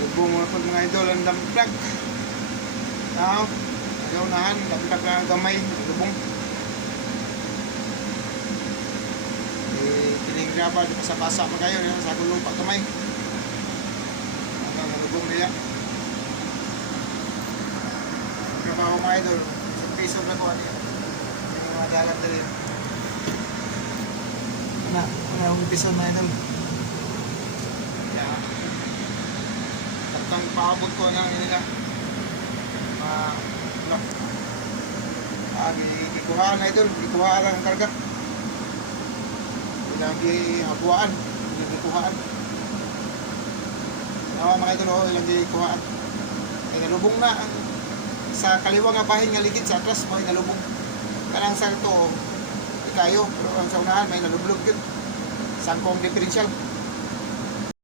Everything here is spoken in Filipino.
Lubong mo po mga idol ang damplag. Now, nagaunahan, damplag na gamay, lubong. Pinigraba, di basa-basa pa kayo, sa gulo pa kamay. Ang lubong nila. Trabaho mga idol, isang piso na po ano yun. Yung mga dalat na rin. Yung piso mga idol. Yeah. Ang paabot ko ng nila gikuhaan na idol, gikuhaan lang ang karga, ilang gihabuaan, gikuhaan nawa mga idol, ilang gikuhaan ay nalubong na ang sa kaliwa nga bahin nga ligid sa atras mo ay nalubong kanang sa ito ikayo, pero ang sa unahan may nalublog yun sangkong diferensyal.